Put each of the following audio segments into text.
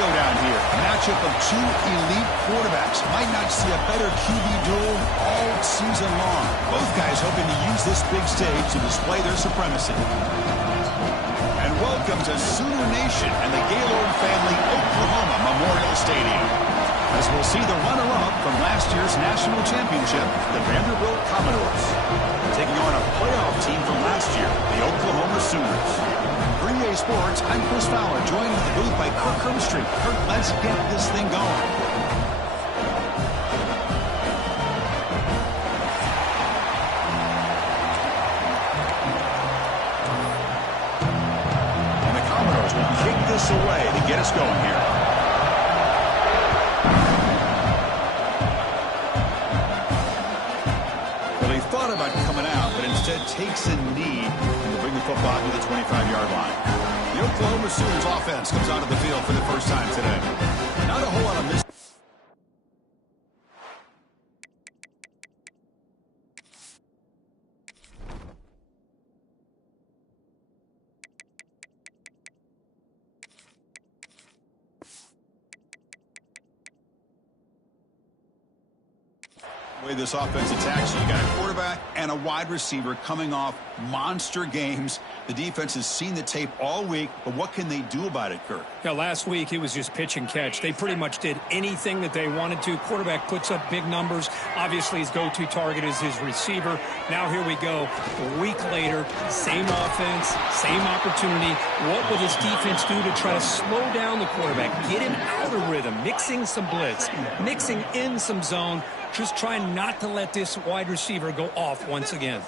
showdown here. A matchup of two elite quarterbacks. Might not see a better QB duel all season long. Both guys hoping to use this big stage to display their supremacy. And welcome to Sooner Nation and the Gaylord Family Oklahoma Memorial Stadium, as we'll see the runner-up from last year's national championship, the Vanderbilt Commodores, taking on a playoff team from last year, the Oklahoma Sooners. For EA Sports, I'm Chris Fowler, joined in the booth by Kirk Herbstreit. Kirk, let's get this thing going. And the Commodores will kick this away to get us going here. Thought about coming out, but instead takes a knee and will bring the football to the 25-yard line. The Oklahoma Sooners offense comes onto the field for the first time today. Not a whole lot of miss. Way this offense attacks, you got a quarterback and a wide receiver coming off monster games. The defense has seen the tape all week, but what can they do about it, Kirk? Yeah, last week it was just pitch and catch. They pretty much did anything that they wanted to. Quarterback puts up big numbers. Obviously, his go-to target is his receiver. Now here we go. A week later, same offense, same opportunity. What will this defense do to try to slow down the quarterback, get him out of rhythm, mixing some blitz, mixing in some zone, just trying not to let this wide receiver go off once again.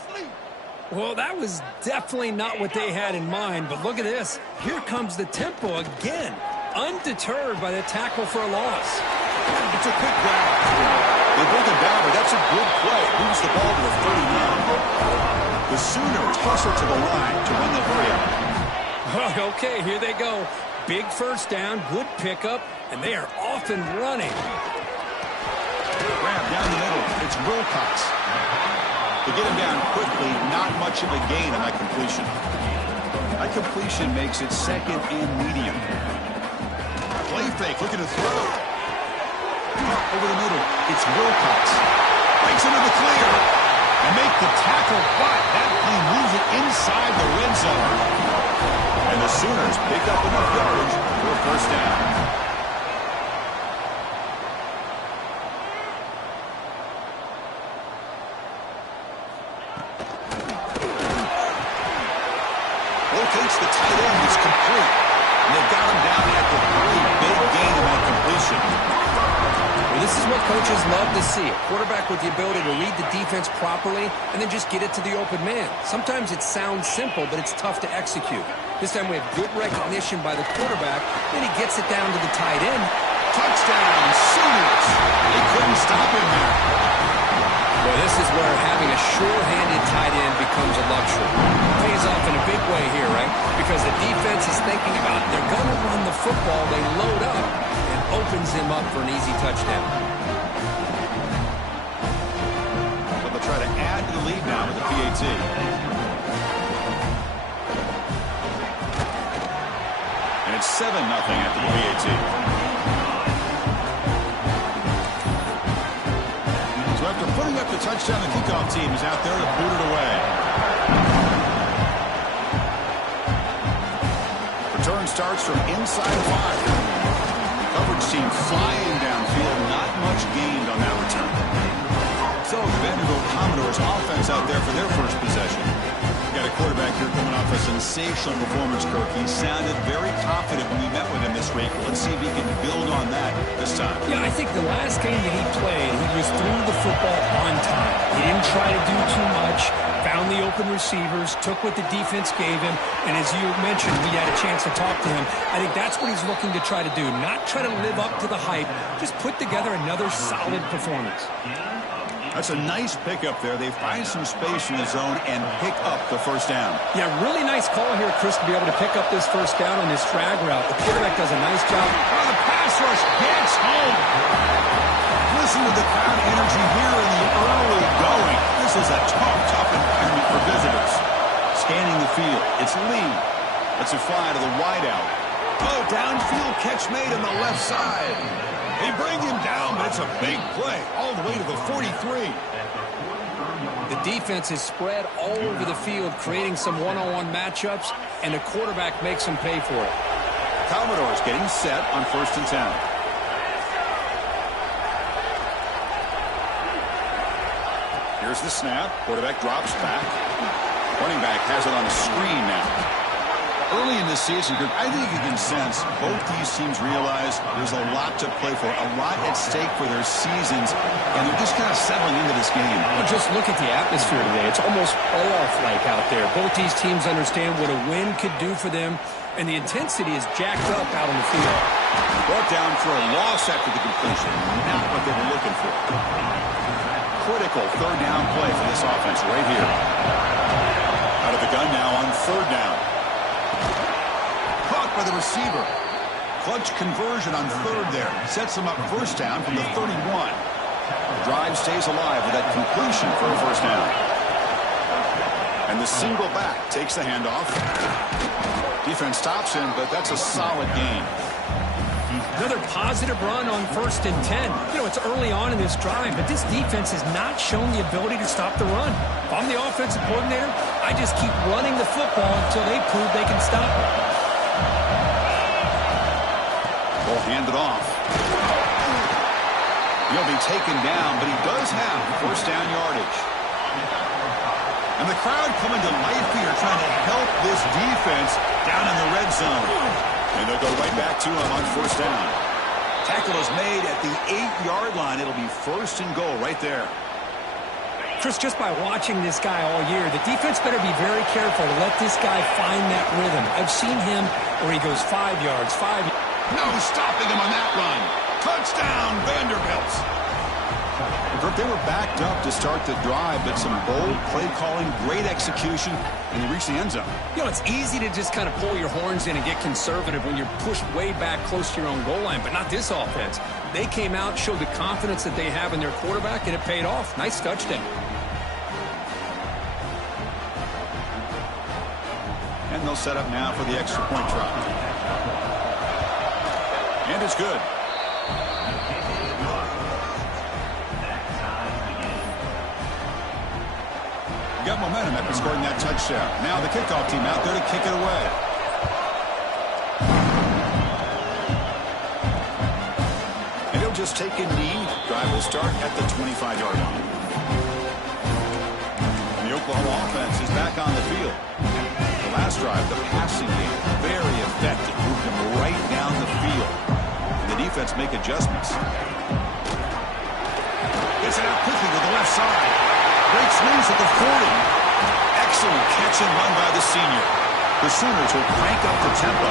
Well, that was definitely not what they had in mind, but look at this. Here comes the tempo again, undeterred by the tackle for a loss. It's a quick grab. They bring him down, but that's a good play. Moves the ball to the 39. The Sooners hustle to the line to run the hurry up. Okay, here they go. Big first down, good pickup, and they are off and running. Grab down the middle. It's Wilcox. To get him down quickly, not much of a gain on that completion. That completion makes it second and medium. Play fake, looking to throw. Over the middle, it's Wilcox. Breaks into the clear. And make the tackle, but that play moves it inside the red zone. And the Sooners pick up enough yardage for a first down. Locates the tight end, is complete. And they've got him down after a really big gain in that completion. Well, this is what coaches love to see. A quarterback with the ability to read the defense properly and then just get it to the open man. Sometimes it sounds simple, but it's tough to execute. This time we have good recognition by the quarterback. Then he gets it down to the tight end. Touchdown, Sooners. They couldn't stop him there. Well, this is where having a sure-handed tight end becomes a luxury. Pays off in a big way here, right? Because the defense is thinking about they're going to run the football, they load up, and opens him up for an easy touchdown. But they'll try to add to the lead now with the PAT. And it's 7-0 after the PAT. After putting up the touchdown, the kickoff team is out there to boot it away. Return starts from inside the 5. Coverage team flying downfield, not much gained on that return. So the Vanderbilt Commodores offense out there for their first possession. Got a quarterback here coming off a sensational performance, Kirk. He sounded very confident when we met with him this week. Let's see if he can build on that this time. Yeah, I think the last game that he played, he was throwing the football on time. He didn't try to do too much, found the open receivers, took what the defense gave him, and as you mentioned, we had a chance to talk to him. I think that's what he's looking to try to do, not try to live up to the hype, just put together another solid performance. That's a nice pickup there. They find some space in the zone and pick up the first down. Yeah, really nice call here, Chris, to be able to pick up this first down on this drag route. The quarterback does a nice job. Oh, the pass rush gets home. Listen to the crowd energy here in the early going. This is a tough environment for visitors. Scanning the field, it's Lee. Lets it fly to the wideout. Oh, downfield catch made on the left side. They bring him down, but it's a big play all the way to the 43. The defense is spread all over the field, creating some one-on-one matchups, and the quarterback makes them pay for it. Commodores getting set on 1st and 10. Here's the snap. Quarterback drops back. Running back has it on a screen now. Early in the season, I think you can sense both these teams realize there's a lot to play for, a lot at stake for their seasons, and they're just kind of settling into this game. Well, just look at the atmosphere today. It's almost playoff-like out there. Both these teams understand what a win could do for them, and the intensity is jacked up out on the field. Brought down for a loss after the completion. Not what they were looking for. Critical 3rd down play for this offense right here. Out of the gun now on 3rd down. Caught by the receiver. Clutch conversion on 3rd there. Sets him up 1st down from the 31. The drive stays alive with that completion for a 1st down. And the single back takes the handoff. Defense stops him, but that's a solid gain. Another positive run on 1st and 10. You know, it's early on in this drive, but this defense has not shown the ability to stop the run. If I'm the offensive coordinator, I just keep running the football until they prove they can stop it. Will hand it off. He'll be taken down, but he does have 1st down yardage. And the crowd coming to life here trying to help this defense down in the red zone. And they'll go right back to him on 1st down. Tackle is made at the 8-yard line. It'll be 1st and goal right there. Chris, just by watching this guy all year, the defense better be very careful to let this guy find that rhythm. I've seen him where he goes 5 yards, 5 yards. No stopping him on that run. Touchdown, Vanderbilt. They were backed up to start the drive, but some bold play calling, great execution, and they reached the end zone. You know, it's easy to just kind of pull your horns in and get conservative when you're pushed way back close to your own goal line, but not this offense. They came out, showed the confidence that they have in their quarterback, and it paid off. Nice touchdown. And they'll set up now for the extra point try. And it's good. Got momentum after scoring that touchdown. Now the kickoff team out there to kick it away. And he'll just take a knee. Drive will start at the 25-yard line. And the Oklahoma offense is back on the field. The last drive, the passing game, very effective. Moved him right down the field. And the defense make adjustments. Gets it out quickly to the left side. Breaks loose at the 40. Excellent catch and run by the senior. The Sooners will crank up the tempo.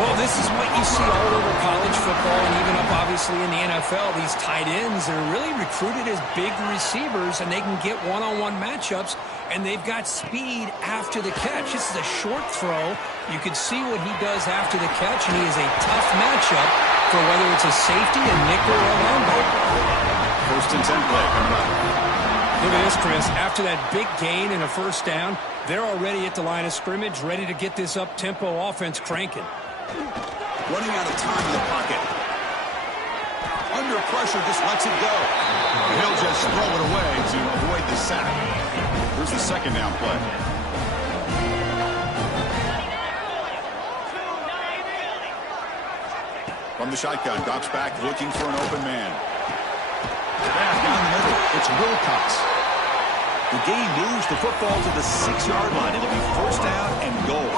Well, this is what you see all over college football and even up, obviously, in the NFL. These tight ends are really recruited as big receivers, and they can get one-on-one matchups, and they've got speed after the catch. This is a short throw. You can see what he does after the catch, and he is a tough matchup for whether it's a safety, a nickel, or a linebacker. 1st and 10 play coming up. Look at this, Chris. After that big gain and a 1st down, they're already at the line of scrimmage, ready to get this up-tempo offense cranking. Running out of time in the pocket. Under pressure, just lets it go. And he'll just throw it away to avoid the sack. Here's the 2nd down play. From the shotgun, drops back, looking for an open man. Back down the middle, it's Wilcox. The game moves the football to the 6-yard line. It'll be 1st down and goal.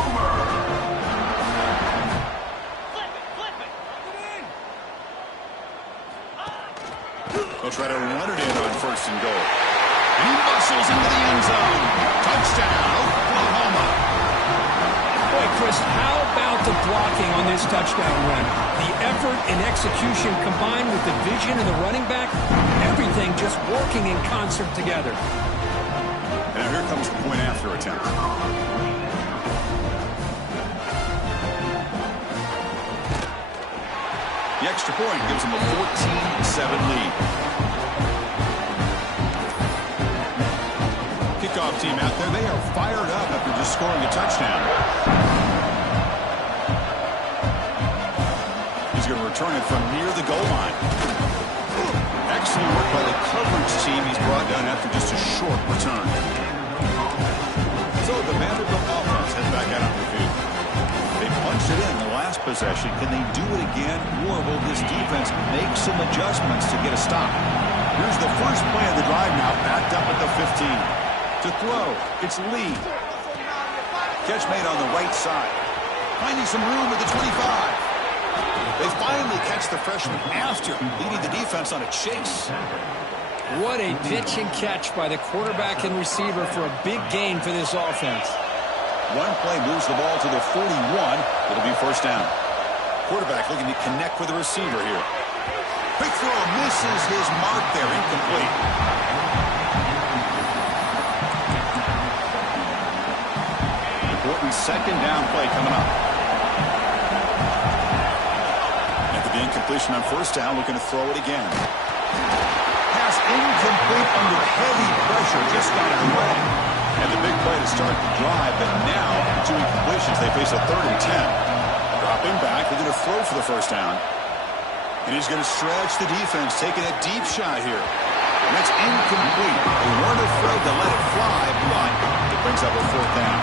They'll try to run it in on 1st and goal. And he muscles into the end zone. Touchdown, Oklahoma. Boy, Chris, how about the blocking on this touchdown run? The effort and execution combined with the vision of the running back, everything just working in concert together. Now here comes the point after attempt. The extra point gives them a 14-7 lead. Kickoff team out there, they are fired up after just scoring a touchdown. He's going to return it from near the goal line. Excellent work by the coverage team. He's brought down after just a short return. So the Vanderbilt offense heads back out on the field. They punched it in the last possession. Can they do it again, or will this defense make some adjustments to get a stop? Here's the first play of the drive now, backed up at the 15. To throw, it's Lee. Catch made on the right side. Finding some room at the 25. They finally catch the freshman after leading the defense on a chase. What a pitch and catch by the quarterback and receiver for a big gain for this offense. One play moves the ball to the 41. It'll be first down. Quarterback looking to connect with the receiver here. Quick throw, misses his mark there, incomplete. Important second down play coming up. After the incompletion on first down, looking to throw it again. Pass incomplete under heavy pressure, just got it away. And the big play to start the drive, but now 2 incompletions. They face a 3rd and 10. Dropping back, they're going to throw for the first down. And he's going to stretch the defense, taking a deep shot here. And that's incomplete. They weren't afraid to let it fly, but it brings up a 4th down.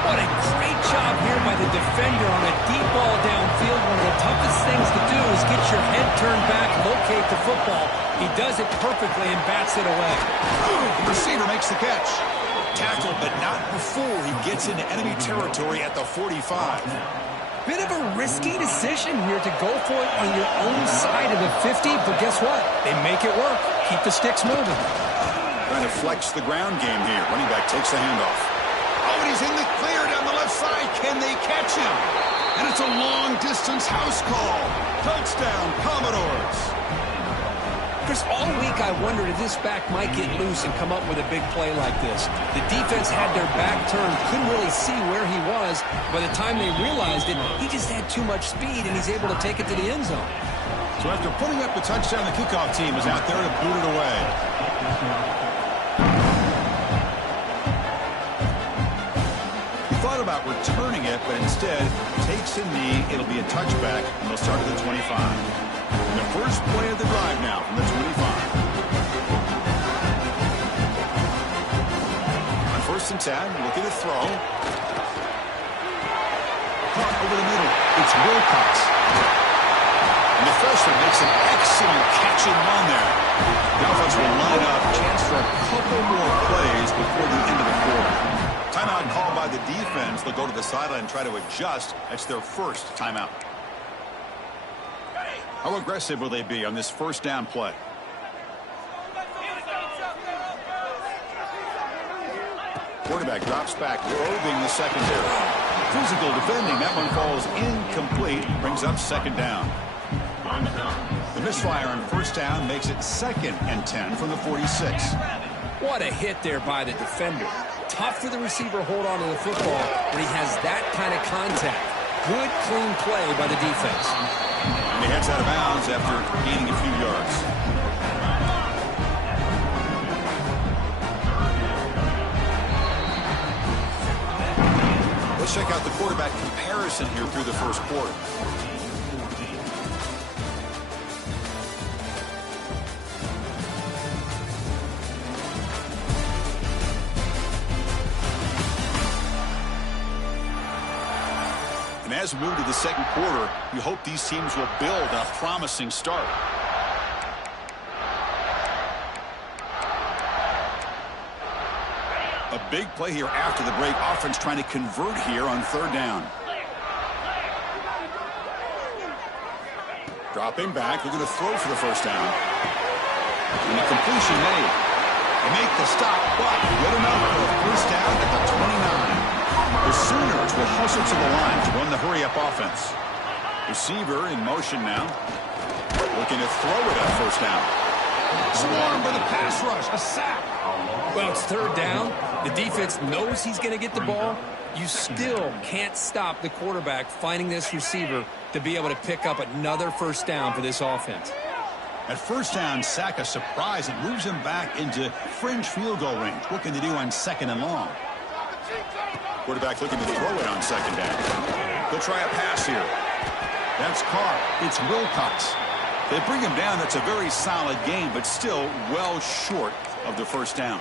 What a great job here by the defender on a deep ball downfield. One of the toughest things to do is get your head turned back, locate the football. He does it perfectly and bats it away. The receiver makes the catch. Tackled, but not before he gets into enemy territory at the 45. Bit of a risky decision here to go for it on your own side of the 50, but guess what? They make it work. Keep the sticks moving. Trying to flex the ground game here. Running back takes the handoff. Oh, and he's in the clear down the left side. Can they catch him? And it's a long-distance house call. Touchdown, Commodores. Chris, all week I wondered if this back might get loose and come up with a big play like this. The defense had their back turned, couldn't really see where he was. By the time they realized it, he just had too much speed, and he's able to take it to the end zone. So after putting up the touchdown, the kickoff team is out there to boot it away. He thought about returning it, but instead takes a knee. It'll be a touchback, and they'll start at the 25. The first play of the drive now from the 25. On 1st and 10, looking to throw. Caught over the middle. It's Wilcox. And the freshman makes an excellent catch and run there. The offense will line up. Chance for a couple more plays before the end of the quarter. Timeout called by the defense. They'll go to the sideline and try to adjust. That's their first timeout. How aggressive will they be on this first down play? Quarterback drops back, roving the secondary. Physical defending. That one falls incomplete. Brings up 2nd down. The misfire on first down makes it 2nd and 10 from the 46. What a hit there by the defender. Tough for the receiver to hold on to the football when he has that kind of contact. Good, clean play by the defense. And he heads out of bounds after gaining a few yards. Let's check out the quarterback comparison here through the first quarter. And as we move to the second quarter, you hope these teams will build a promising start. A big play here after the break. Offense trying to convert here on 3rd down. Dropping back. They're going to throw for the first down. And the completion made. They make the stop, but good enough for a first down at the 29. The Sooners will hustle to the line to run the hurry-up offense. Receiver in motion now. Looking to throw it on first down. Swarmed by the pass rush. A sack. Well, it's 3rd down. The defense knows he's going to get the ball. You still can't stop the quarterback finding this receiver to be able to pick up another first down for this offense. At first down, sack a surprise. It moves him back into fringe field goal range. Looking to do on 2nd and long. Quarterback looking to throw it on 2nd down. He'll try a pass here. That's Carr. It's Wilcox. They bring him down. That's a very solid game, but still well short of the first down.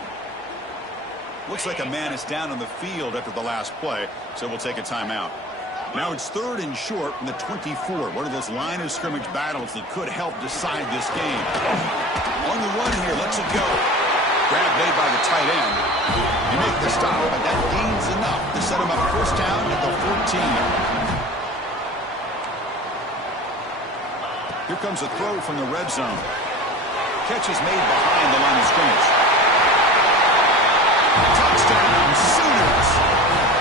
Looks like a man is down on the field after the last play, so we'll take a timeout. Now it's 3rd and short from the 24. One of those line of scrimmage battles that could help decide this game. On the run here, lets it go. Grab made by the tight end. You make the stop, but that gains enough to set him up first down at the 14. Here comes a throw from the red zone. Catch is made behind the line of scrimmage. Touchdown, Sooners.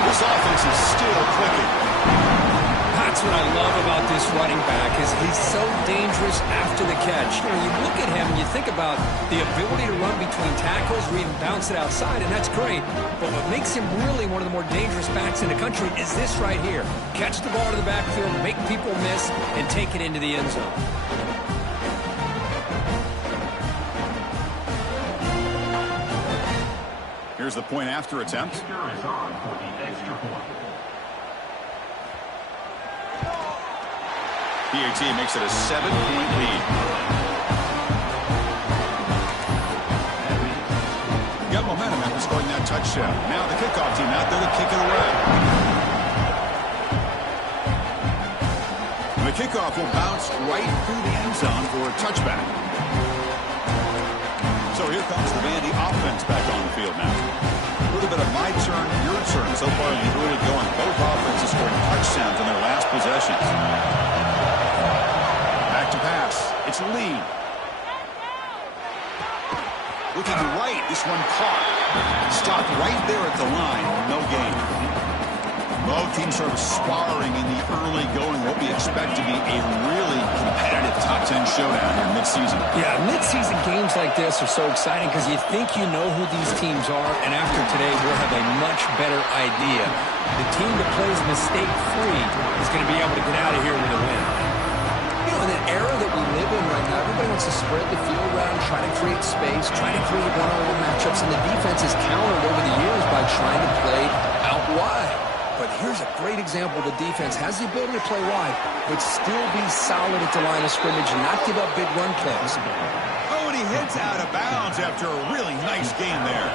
This offense is still clicking. That's what I love about this running back is he's so dangerous after the catch. You know, you look at him and you think about the ability to run between tackles or even bounce it outside, and that's great. But what makes him really one of the more dangerous backs in the country is this right here. Catch the ball to the backfield, make people miss, and take it into the end zone. Here's the point after attempt. PAT makes it a 7-point lead. Got momentum after scoring that touchdown. Now the kickoff team out there to kick it away. And the kickoff will bounce right through the end zone for a touchback. So here comes the Vandy offense back on the field now. A little bit of my turn, your turn so far in the early going. Both offenses scoring touchdowns in their last possessions. Back to pass. It's Lee. Looking right. This one caught. Stopped right there at the line. No gain. Both teams sort of sparring in the early going. What we expect to be a really competitive top 10 showdown here mid-season. Yeah, mid-season games like this are so exciting because you think you know who these teams are, and after today we'll have a much better idea. The team that plays mistake-free is going to be able to get out of here with a win. You know, in an era that we live in right now, everybody wants to spread the field around, try to create space, try to create one-on-one matchups, and the defense is countered over the years by trying to play out wide. But here's a great example. The defense has the ability to play wide, but still be solid at the line of scrimmage and not give up big run plays. Oh, and he hits out of bounds after a really nice game there.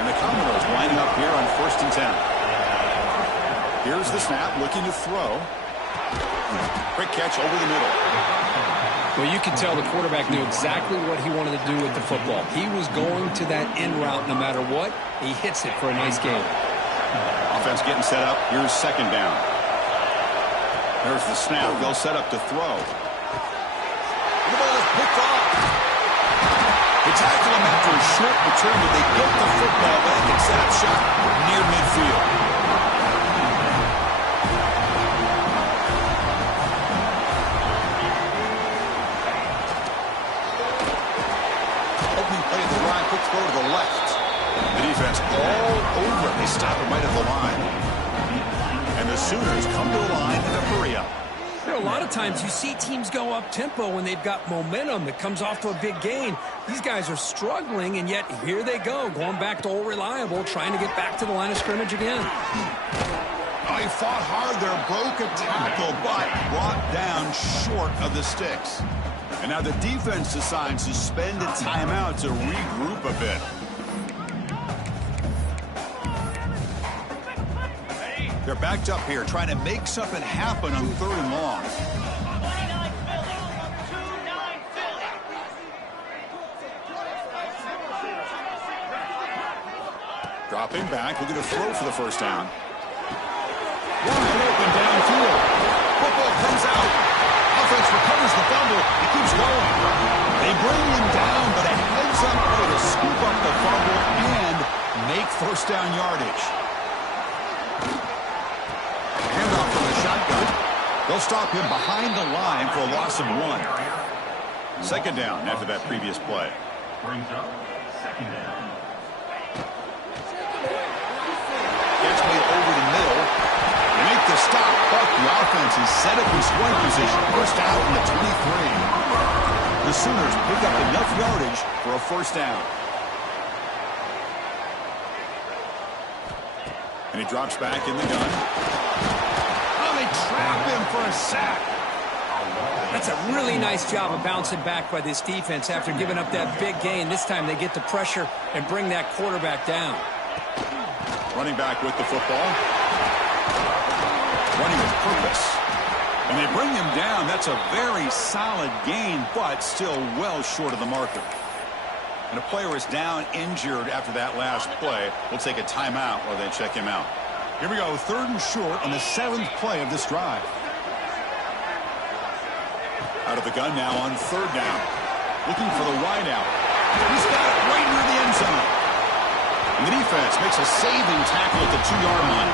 And the Commodores lining up here on 1st and 10. Here's the snap, looking to throw. Quick catch over the middle. Well, you can tell the quarterback knew exactly what he wanted to do with the football. He was going to that in route no matter what. He hits it for a nice game. Offense getting set up. Here's 2nd down. There's the snap. They'll set up to throw. The ball is picked off. They tackle him after a short return, but they get the football back and set up shop near midfield. Opening play at the line. Quick throw to the left. The defense all over. They stop him right at the line. And the Sooners come to the line in a hurry-up. You know, a lot of times you see teams go up-tempo when they've got momentum that comes off to a big gain. These guys are struggling, and yet here they go, going back to old reliable, trying to get back to the line of scrimmage again. Oh, he fought hard there, broke a tackle, but brought down short of the sticks. And now the defense decides to spend a timeout to regroup a bit. They're backed up here, trying to make something happen on 3rd and long. Dropping back, looking to throw for the first down. Wide open downfield. Football comes out. Offense recovers the fumble. He keeps going. They bring him down, but a heads-up way to scoop up the fumble and make first down yardage. Handoff from the shotgun. They'll stop him behind the line for a loss of 1. 2nd down after that previous play. Brings up 2nd down. Gets made over the middle. They make the stop, but the offense is set up in scoring position. First out in the 23. The Sooners pick up enough yardage for a first down. And he drops back in the gun. Oh, they trap him for a sack. That's a really nice job of bouncing back by this defense after giving up that big gain. This time they get the pressure and bring that quarterback down. Running back with the football. Running with purpose. And they bring him down. That's a very solid gain, but still well short of the marker. And a player is down injured after that last play. We'll take a timeout while they check him out. Here we go, 3rd and short on the 7th play of this drive. Out of the gun now on 3rd down. Looking for the wide out. He's got it right near the end zone. And the defense makes a saving tackle at the 2-yard line.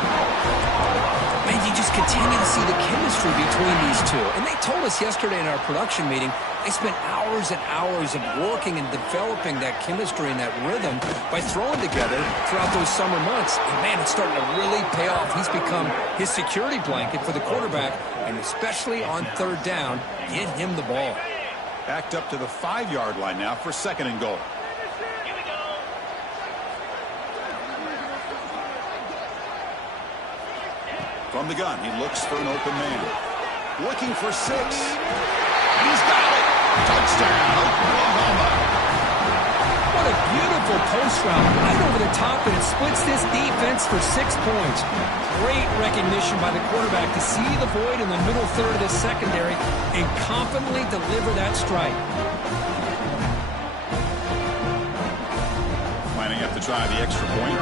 Man, you just continue to see the chemistry between these two. And they told us yesterday in our production meeting, they spent hours and hours of working and developing that chemistry and that rhythm by throwing together throughout those summer months. And man, it's starting to really pay off. He's become his security blanket for the quarterback, and especially on 3rd down, get him the ball. Backed up to the 5-yard line now for 2nd and goal. From the gun, he looks for an open man. Looking for 6. And he's got it. Touchdown, Oklahoma. What a beautiful post route right over the top, and it splits this defense for 6 points. Great recognition by the quarterback to see the void in the middle third of the secondary and confidently deliver that strike. Lining up to try the extra point.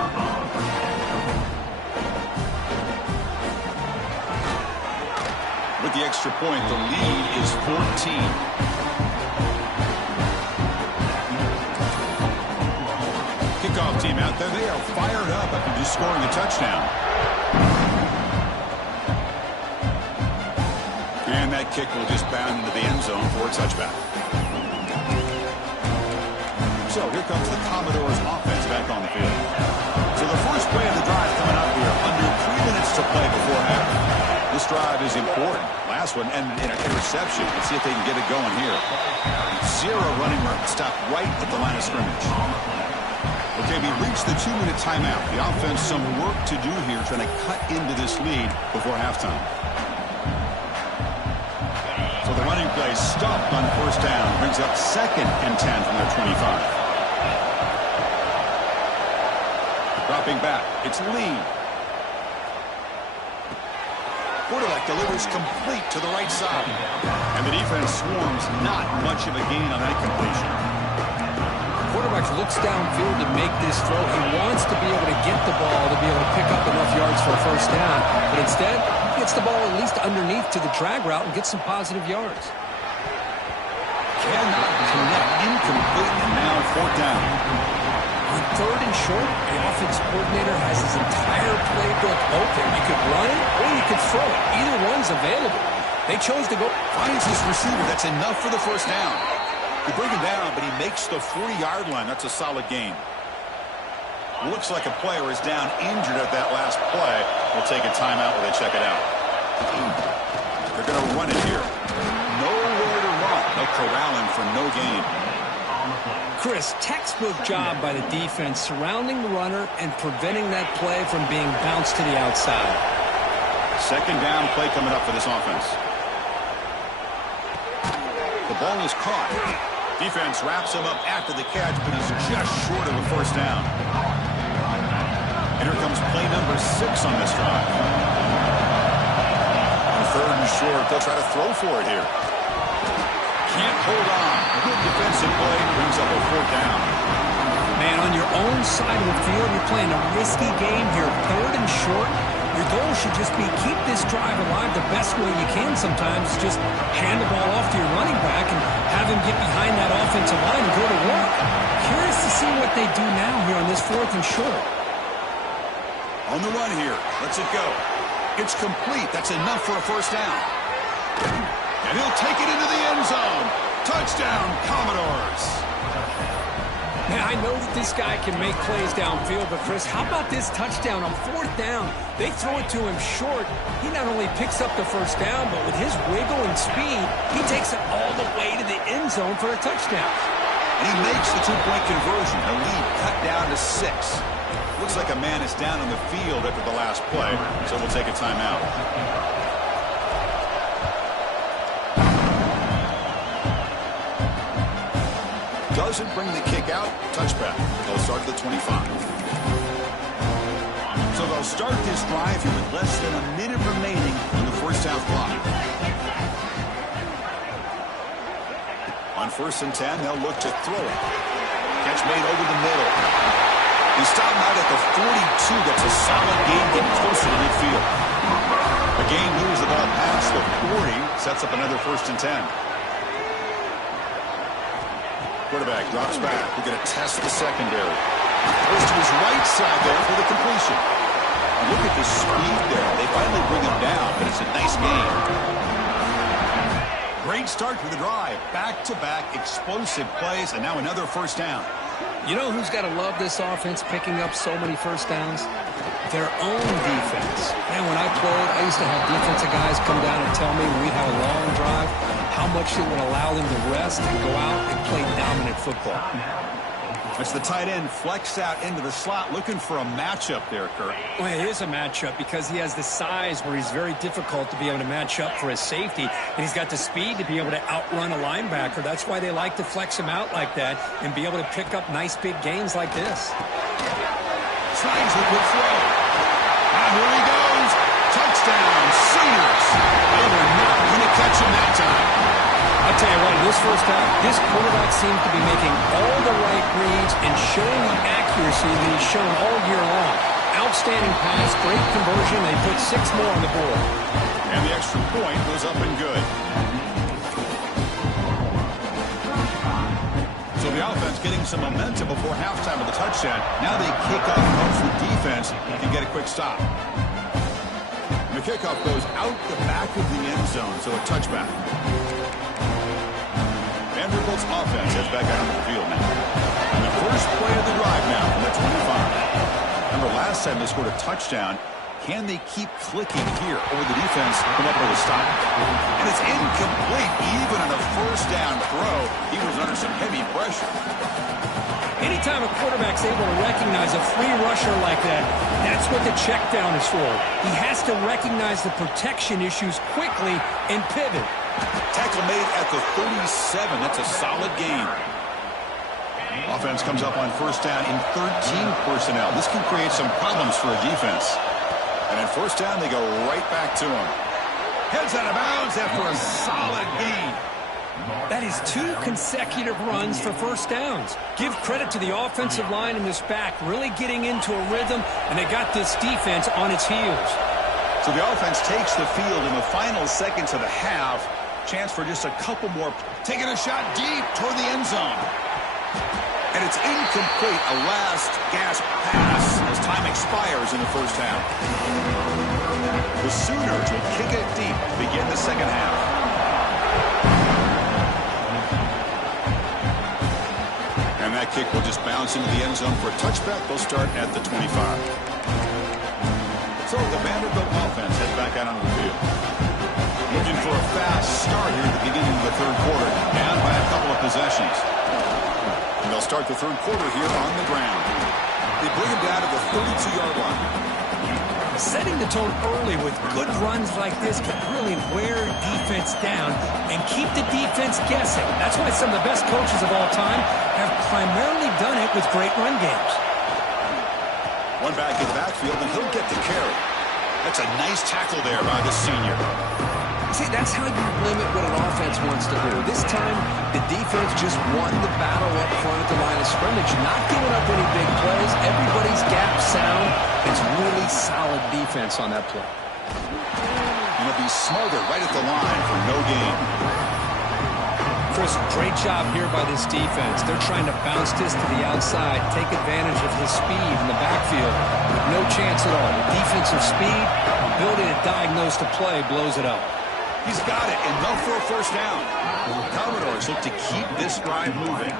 With the extra point, the lead is 14. Kickoff team out there. They are fired up after just scoring a touchdown. And that kick will just bound into the end zone for a touchback. So here comes the Commodores offense back on the field. So the first play of the drive coming up here. Under 3 minutes to play before half. This drive is important. Last one ended in an interception. Let's see if they can get it going here. 0 running room. Stopped right at the line of scrimmage. Okay, we reached the 2-minute timeout. The offense some work to do here trying to cut into this lead before halftime. So the running play stopped on 1st down. Brings up 2nd and 10 from their 25. Dropping back. It's Lee. Quarterback delivers complete to the right side. And the defense swarms. Not much of a gain on that completion. Quarterback looks downfield to make this throw. He wants to be able to get the ball to be able to pick up enough yards for a 1st down. But instead, he gets the ball at least underneath to the drag route and gets some positive yards. Cannot connect. Incomplete. And now 4th down. On 3rd and short, the offense coordinator has his entire playbook open. You could run it or you could throw it. Either one's available. They chose to go. Finds his receiver. That's enough for the 1st down. They bring him down, but he makes the 40-yard line. That's a solid gain. Looks like a player is down injured at that last play. We'll take a timeout while they check it out. They're going to run it here. Nowhere to run. No corralling for no gain. Chris, textbook job by the defense surrounding the runner and preventing that play from being bounced to the outside. 2nd down play coming up for this offense. The ball is caught. Defense wraps him up after the catch, but he's just short of a 1st down. And here comes play number 6 on this drive. On 3rd and short, they'll try to throw for it here. Can't hold on. Good defensive play brings up a 4th down. Man, on your own side of the field, you're playing a risky game here. 3rd and short. Your goal should just be keep this drive alive the best way you can sometimes. Just hand the ball off to your running back and have him get behind that offensive line and go to work. Curious to see what they do now here on this 4th and short. On the run here. Lets it go. It's complete. That's enough for a 1st down. And he'll take it into the end zone. Touchdown, Commodores. Man, I know that this guy can make plays downfield, but Chris, how about this touchdown on 4th down? They throw it to him short. He not only picks up the 1st down, but with his wiggle and speed, he takes it all the way to the end zone for a touchdown. And he makes the 2-point conversion. The lead cut down to 6. Looks like a man is down on the field after the last play, so we'll take a timeout. Doesn't bring the kick out. Touchback. They'll start at the 25. So they'll start this drive here with less than a minute remaining on the first half clock. On 1st and 10, they'll look to throw it. Catch made over the middle. He stopped out at the 42. That's a solid gain, getting closer to midfield. The gain moves the ball past the 40. Sets up another 1st and 10. Quarterback drops back. We're going to test the secondary. Goes to his right side there for the completion. And look at the speed there. They finally bring him down, but it's a nice gain. Great start to the drive. Back-to-back explosive plays, and now another 1st down. You know who's got to love this offense picking up so many 1st downs? Their own defense. Man, when I played, I used to have defensive guys come down and tell me when we'd have a long drive, how much it would allow them to rest and go out and play dominant football. It's the tight end flexed out into the slot, looking for a matchup there, Kurt. Well, it is a matchup because he has the size where he's very difficult to be able to match up for his safety, and he's got the speed to be able to outrun a linebacker. That's why they like to flex him out like that and be able to pick up nice big gains like this. Tries the good throw. And here he goes. Touchdown, Sooners. They were not going to catch him that time. I'll tell you what, in this first half, this quarterback seems to be making all the right reads and showing the accuracy that he's shown all year long. Outstanding pass, great conversion. They put 6 more on the board. And the extra point goes up and good. So the offense getting some momentum before halftime of the touchdown. Now they kick off and hope the defense can get a quick stop. And the kickoff goes out the back of the end zone, so a touchback. Vanderbilt's offense heads back out onto the field now. And the first play of the drive now from the 25. Remember last time they scored a touchdown. Can they keep clicking here? Or will the defense come up with a stop? And it's incomplete. Even on a 1st down throw, he was under some heavy pressure. Anytime a quarterback's able to recognize a free rusher like that, that's what the check down is for. He has to recognize the protection issues quickly and pivot. Tackle made at the 37. That's a solid gain. Offense comes up on 1st down in 13 personnel. This can create some problems for a defense. And at 1st down, they go right back to him. Heads out of bounds after a solid gain. That is 2 consecutive runs for 1st downs. Give credit to the offensive line in this back, really getting into a rhythm, and they got this defense on its heels. So the offense takes the field in the final seconds of the half. Chance for just a couple more. Taking a shot deep toward the end zone. And it's incomplete. A last gasp pass as time expires in the 1st half. The Sooners will kick it deep to begin the 2nd half. And that kick will just bounce into the end zone for a touchback. They'll start at the 25. So the Vanderbilt offense heads back out onto the field. Looking for a fast start here at the beginning of the 3rd quarter. Down by a couple of possessions. And they'll start the 3rd quarter here on the ground. They bring him down to the 32-yard line. Setting the tone early with good runs like this can really wear defense down and keep the defense guessing. That's why some of the best coaches of all time have primarily done it with great run games. One back in the backfield, and he'll get the carry. That's a nice tackle there by the senior. See, that's how you limit what an offense wants to do. This time, the defense just won the battle up front at the line of scrimmage, not giving up any big plays. Everybody's gap sound. It's really solid defense on that play. And it'll be smothered right at the line for no gain. Chris, great job here by this defense. They're trying to bounce this to the outside, take advantage of his speed in the backfield. With no chance at all. The defensive speed, ability to diagnose the play, blows it up. He's got it, enough for a 1st down. The Commodores look to keep this drive moving.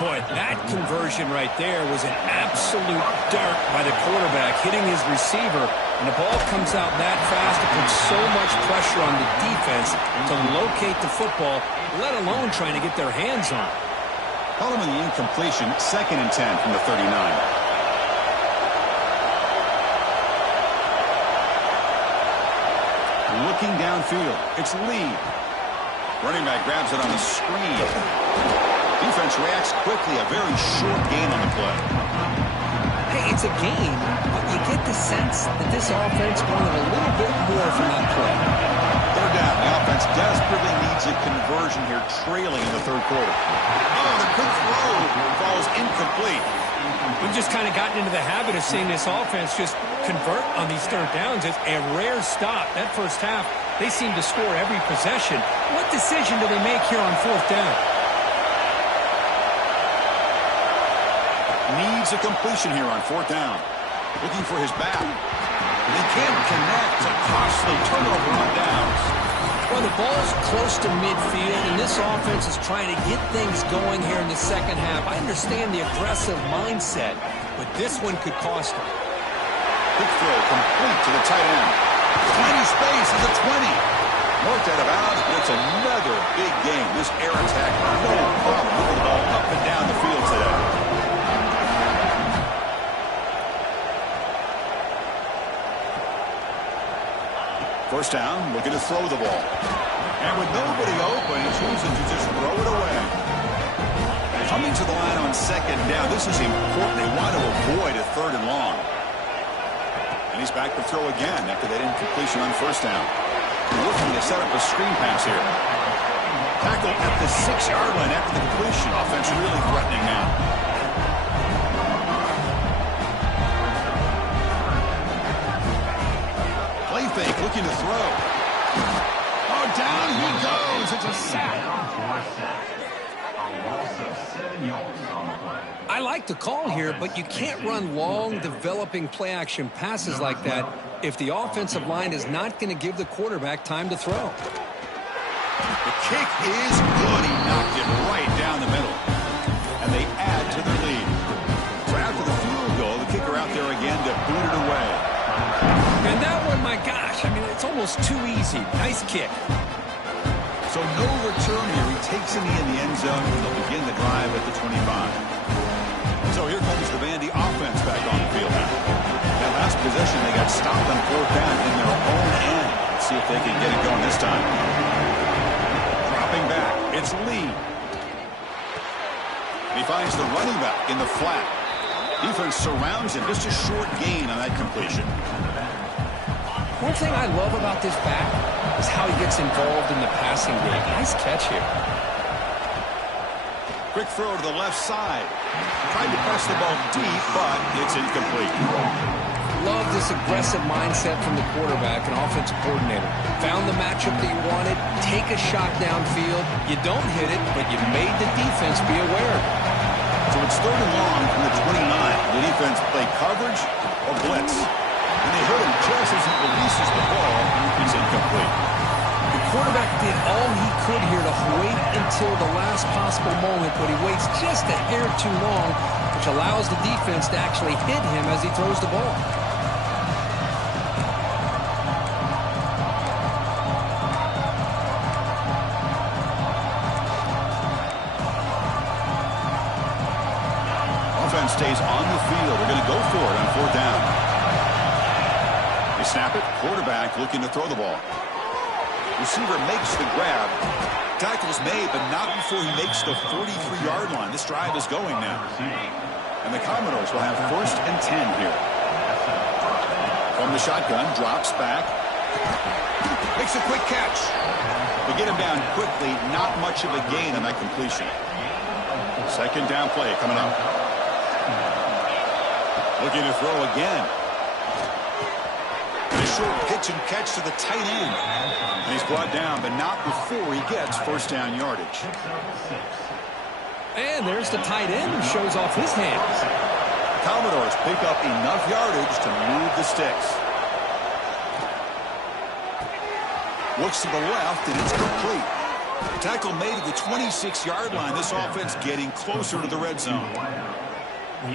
Boy, that conversion right there was an absolute dart by the quarterback, hitting his receiver, and the ball comes out that fast. It puts so much pressure on the defense to locate the football, let alone trying to get their hands on it. Following the incompletion, 2nd and 10 from the 39. Looking downfield, it's Lee. Running back grabs it on the screen. Defense reacts quickly. A very short gain on the play. Hey, it's a game, but you get the sense that this offense wanted a little bit more from that play. Third down. The offense desperately needs a conversion here, trailing in the third quarter. Oh, the quick throw falls incomplete. We've just kind of gotten into the habit of seeing this offense just convert on these third downs. It's a rare stop. That first half, they seem to score every possession. What decision do they make here on fourth down? Needs a completion here on fourth down. Looking for his back. They can't connect. A costly turnover on downs. Well, the ball's close to midfield, and this offense is trying to get things going here in the second half. I understand the aggressive mindset, but this one could cost them. Quick throw complete to the tight end. Tiny space is a 20. Marked out of bounds, but it's another big game. This air attack, no problem moving the ball up and down the field today. First down, looking to throw the ball. And with nobody open, he chooses to just throw it away. Coming to the line on second down, this is important. They want to avoid a third and long. And he's back to throw again after that incompletion on first down. Looking to set up a screen pass here. Tackle at the 6-yard line after the completion. Offense really threatening now. Fake, looking to throw. Oh, down he goes. It's a sack. I like the call here, but you can't run long, developing play-action passes like that if the offensive line is not going to give the quarterback time to throw. The kick is good. He knocked it right down the middle. And they add to their lead. So after the field goal, the kicker out there again to boot it away. And that one, my gosh, I mean, it's almost too easy. Nice kick. So no return here. He takes it in the end zone, and they'll begin the drive at the 25. So here comes the Vandy offense back on the field now. That last possession, they got stopped on fourth down in their own end. Let's see if they can get it going this time. Dropping back, it's Lee. He finds the running back in the flat. Defense surrounds him. Just a short gain on that completion. One thing I love about this back is how he gets involved in the passing game. Nice catch here. Quick throw to the left side. Tried to press the ball deep, but it's incomplete. Love this aggressive mindset from the quarterback and offensive coordinator. Found the matchup that you wanted. Take a shot downfield. You don't hit it, but you made the defense be aware. So it's third and long from the 29. The defense play coverage or blitz. And they hurt him just as he releases the ball. It's incomplete. The quarterback did all he could here to wait until the last possible moment, but he waits just a hair too long, which allows the defense to actually hit him as he throws the ball. Offense stays on the field. They're going to go for it on fourth down. They snap it. Quarterback looking to throw the ball. Receiver makes the grab. Tackle's made, but not before he makes the 43-yard line. This drive is going now. And the Commodores will have first and 10 here. From the shotgun, drops back. Makes a quick catch. They get him down quickly. Not much of a gain on that completion. Second down play coming up. Looking to throw again. And a short pitch and catch to the tight end. And he's brought down, but not before he gets first down yardage. And there's the tight end who shows off his hands. Commodores pick up enough yardage to move the sticks. Looks to the left, and it's complete. Tackle made at the 26-yard line. This offense getting closer to the red zone.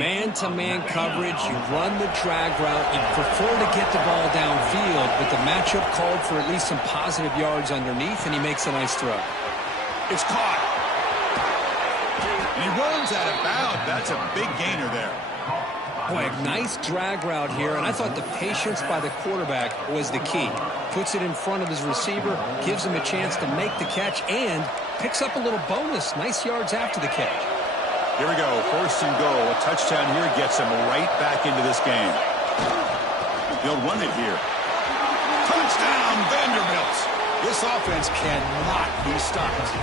Man-to-man coverage, you run the drag route, you prefer to get the ball downfield, but the matchup called for at least some positive yards underneath, and he makes a nice throw. It's caught. And he runs out of bounds. That's a big gainer there. Boy, a nice drag route here, and I thought the patience by the quarterback was the key. Puts it in front of his receiver, gives him a chance to make the catch, and picks up a little bonus. Nice yards after the catch. Here we go, 1st and goal. A touchdown here gets him right back into this game. He'll run it here. Touchdown, Vanderbilt. This offense cannot be stopped.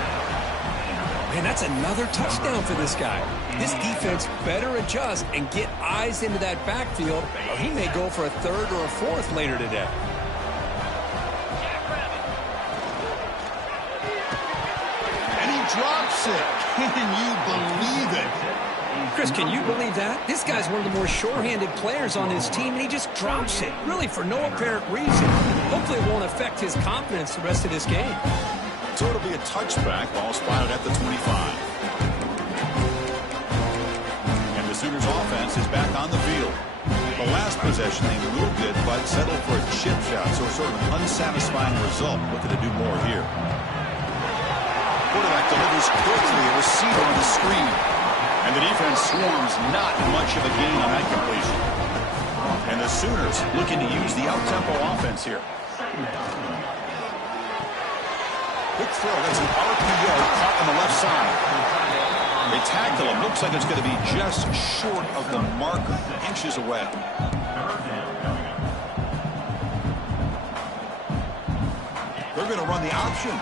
Man, that's another touchdown for this guy. This defense better adjust and get eyes into that backfield, or he may go for a 3rd or a 4th later today. And he drops it. Can you believe it? Chris, can you believe that? This guy's one of the more sure-handed players on his team, and he just drops it, really for no apparent reason. Hopefully it won't affect his confidence the rest of this game. So it'll be a touchback. Ball spotted at the 25. And the Sooners offense is back on the field. The last possession, they moved it, but settled for a chip shot. So sort of an unsatisfying result. Looking to do more here. Quarterback delivers quickly. A receiver on the screen. And the defense swarms not much of a gain on that completion. And the Sooners looking to use the out-tempo offense here. Quick throw. That's an RPO caught on the left side. They tackle him. Looks like it's going to be just short of the marker. Inches away. They're going to run the option.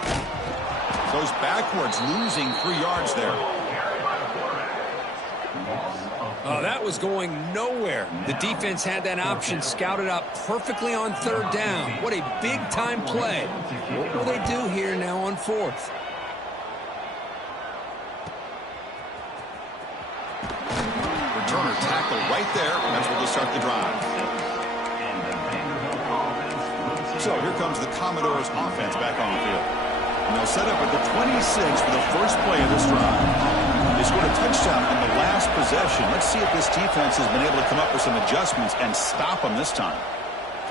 Goes backwards, losing 3 yards there. Oh, that was going nowhere. The defense had that option scouted out perfectly on 3rd down. What a big-time play. What will they do here now on 4th? Returner tackle right there. That's where they'll start the drive. So here comes the Commodores offense back on the field. And they'll set up at the 26 for the first play of this drive. They scored a touchdown on the last possession. Let's see if this defense has been able to come up with some adjustments and stop them this time.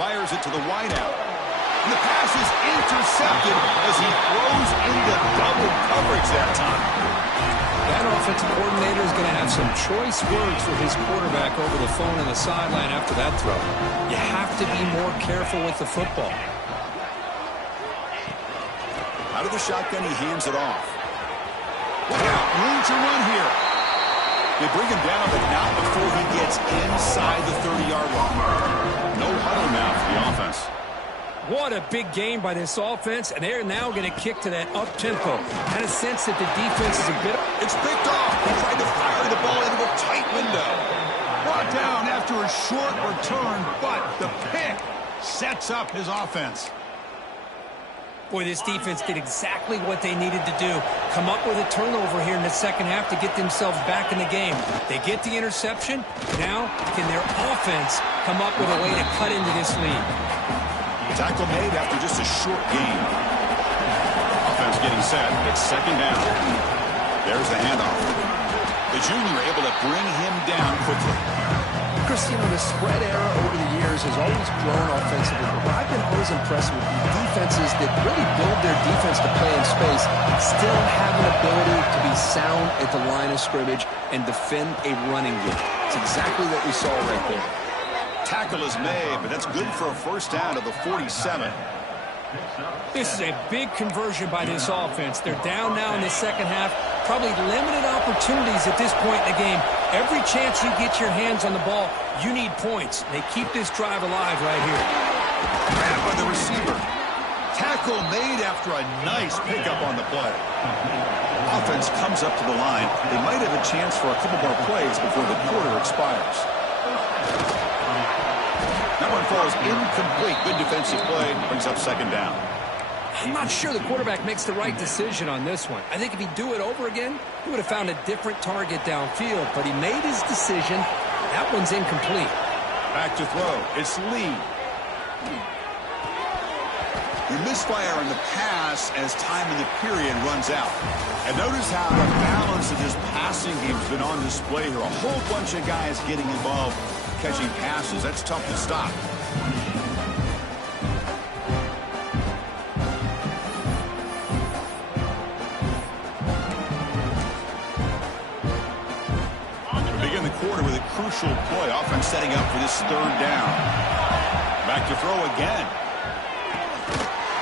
Fires it to the wideout. And the pass is intercepted as he throws into double coverage that time. That offensive coordinator is going to have some choice words for his quarterback over the phone on the sideline after that throw. You have to be more careful with the football. Out of the shotgun, he hands it off. Look out, room to run here. They bring him down, but not before he gets inside the 30-yard line. No huddle now for the offense. What a big game by this offense, and they're now going to kick to that up-tempo. Kind of sense that the defense is a bit... It's picked off. He tried to fire the ball into a tight window. Brought down after a short return, but the pick sets up his offense. Boy, this defense did exactly what they needed to do. Come up with a turnover here in the second half to get themselves back in the game. They get the interception. Now, can their offense come up with a way to cut into this lead? Tackle made after just a short gain. Offense getting set. It's 2nd down. There's the handoff. The junior able to bring him down quickly. Chris, you know, the spread era over the years has always grown offensively, but I've been always impressed with the defenses that really build their defense to play in space, still have an ability to be sound at the line of scrimmage and defend a running game. It's exactly what we saw right there. Tackle is made, but that's good for a 1st down to the 47. This is a big conversion by this offense. They're down now in the second half. Probably limited opportunities at this point in the game. Every chance you get your hands on the ball, you need points. They keep this drive alive right here. Grab by the receiver. Tackle made after a nice pickup on the play. Offense comes up to the line. They might have a chance for a couple more plays before the quarter expires. That one falls incomplete. Good defensive play. Brings up 2nd down. I'm not sure the quarterback makes the right decision on this one. I think if he'd do it over again, he would have found a different target downfield, but he made his decision. That one's incomplete. Back to throw. It's Lee. He misfire in the pass as time in the period runs out. And notice how the balance of his passing game's been on display here. A whole bunch of guys getting involved, catching passes. That's tough to stop. crucial play. Offense setting up for this third down. Back to throw again.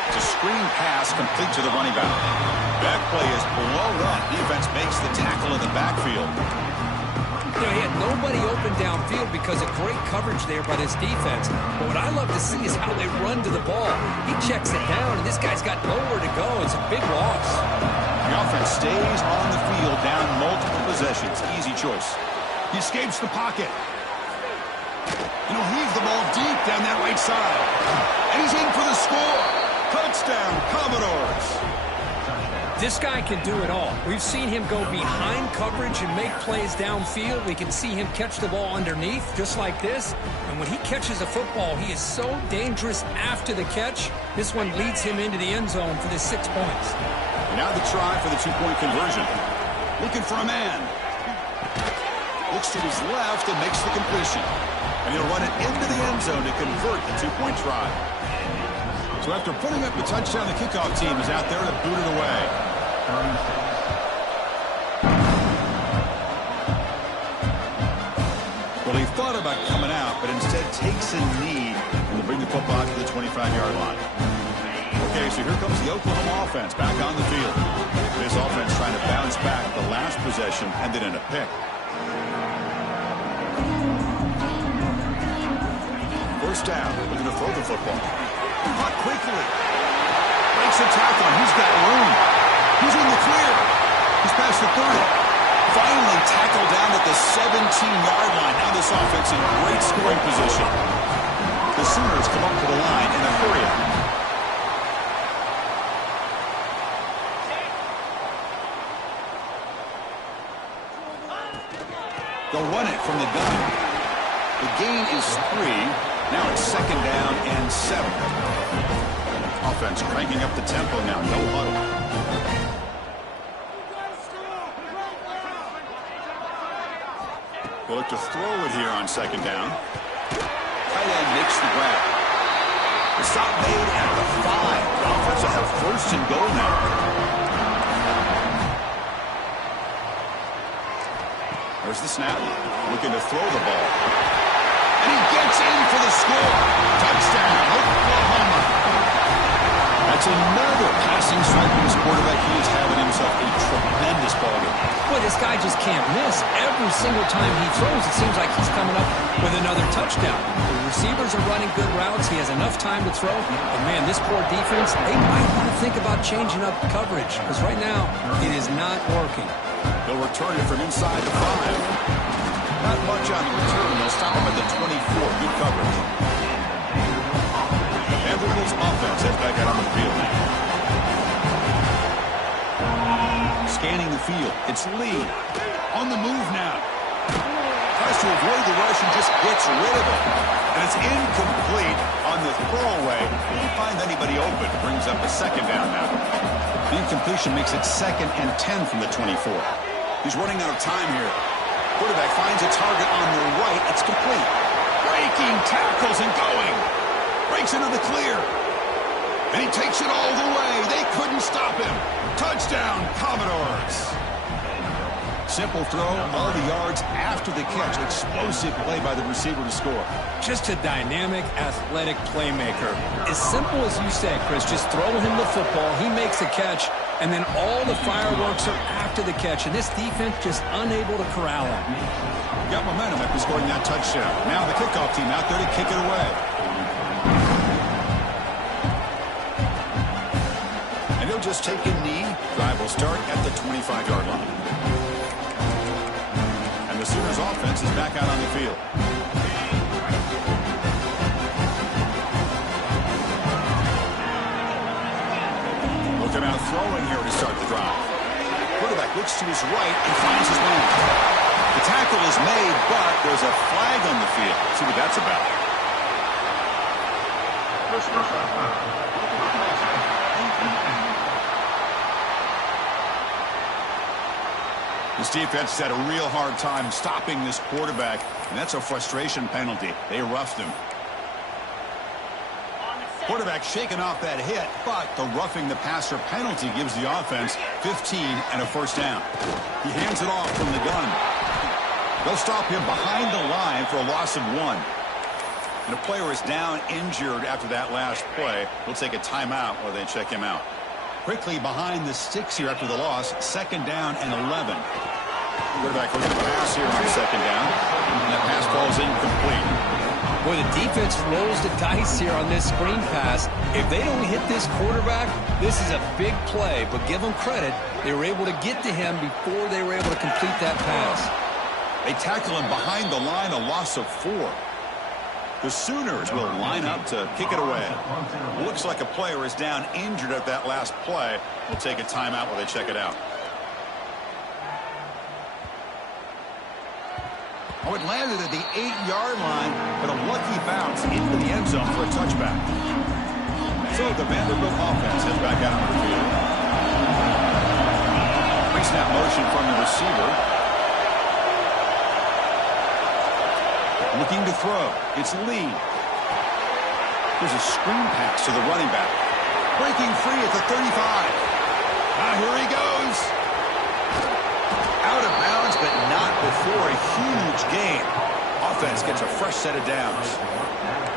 It's a screen pass complete to the running back. That play is blown up. Defense makes the tackle in the backfield. You know, he had nobody open downfield because of great coverage there by this defense. But what I love to see is how they run to the ball. He checks it down, and this guy's got nowhere to go. It's a big loss. The offense stays on the field down multiple possessions. Easy choice. He escapes the pocket. And he'll heave the ball deep down that right side. And he's in for the score. Touchdown, Commodores. This guy can do it all. We've seen him go behind coverage and make plays downfield. We can see him catch the ball underneath, just like this. And when he catches a football, he is so dangerous after the catch. This one leads him into the end zone for the 6 points. And now the try for the two-point conversion. Looking for a man. Looks to his left and makes the completion. And he'll run it into the end zone to convert the two-point try. So after putting up the touchdown, the kickoff team is out there to boot it away. Well, he thought about coming out, but instead takes a knee and will bring the football to the 25-yard line. Okay, so here comes the Oklahoma offense back on the field. This offense trying to bounce back the last possession and then in a pick. First down, looking to throw the football. Caught quickly. Breaks a tackle. He's got room. He's in the clear. He's past the 30. Finally tackled down at the 17-yard line. Now this offense in great scoring position. The Sooners come up to the line in a hurry. They'll run it from the gun. The gain is 3. Now it's second down and 7. Offense cranking up the tempo now. No huddle. They'll look to throw it here on second down. Tight end makes the grab. The stop made at the 5. The offense will have first and goal now. There's the snap. Looking to throw the ball. And he gets in for the score. Touchdown, Oklahoma. That's another passing strike from his quarterback. He is having himself a tremendous ball game. Boy, this guy just can't miss. Every single time he throws, it seems like he's coming up with another touchdown. The receivers are running good routes. He has enough time to throw. And, man, this poor defense, they might want to think about changing up coverage because right now it is not working. They'll return it from inside the 5. Not much on the return. They'll stop him at the 24. Good coverage. Vanderbilt's offense heads back out on the field now. Scanning the field. It's Lee. On the move now. Tries to avoid the rush and just gets rid of it. And it's incomplete on the throwaway. Can't find anybody open. Brings up a second down now. The incompletion makes it second and 10 from the 24. He's running out of time here. Quarterback finds a target on the right. It's complete. Breaking tackles and going. Breaks into the clear. And he takes it all the way. They couldn't stop him. Touchdown, Commodores. Simple throw, all the yards after the catch. Explosive play by the receiver to score. Just a dynamic, athletic playmaker. As simple as you say, Chris, just throw him the football. He makes a catch, and then all the fireworks are after the catch. And this defense just unable to corral him. Got momentum after scoring that touchdown. Now the kickoff team out there to kick it away. And he'll just take a knee. Drive will start at the 25-yard line. And the Sooners offense is back out on the field. Looking out throwing here to start the drive. Quarterback looks to his right and finds his man. The tackle is made, but there's a flag on the field. Let's see what that's about. This defense has had a real hard time stopping this quarterback, and that's a frustration penalty. They roughed him. Quarterback shaking off that hit, but the roughing the passer penalty gives the offense 15 and a first down. He hands it off from the gun. They'll stop him behind the line for a loss of 1. And a player is down injured after that last play. We'll take a timeout while they check him out. Quickly behind the sticks here after the loss. 2nd down and 11. Quarterback looking to pass here on 2nd down. And that pass falls incomplete. Boy, the defense rolls the dice here on this screen pass. If they don't hit this quarterback, this is a big play. But give them credit. They were able to get to him before they were able to complete that pass. They tackle him behind the line, a loss of 4. The Sooners will line up to kick it away. Looks like a player is down injured at that last play. We'll take a timeout while they check it out. Oh, it landed at the 8-yard line, but a lucky bounce into the end zone for a touchback. So the Vanderbilt offense heads back out on the field. Pre-snap motion from the receiver. Looking to throw. It's Lee. There's a screen pass to the running back. Breaking free at the 35. Here he goes. Out of bounds, but not before a huge gain. Offense gets a fresh set of downs.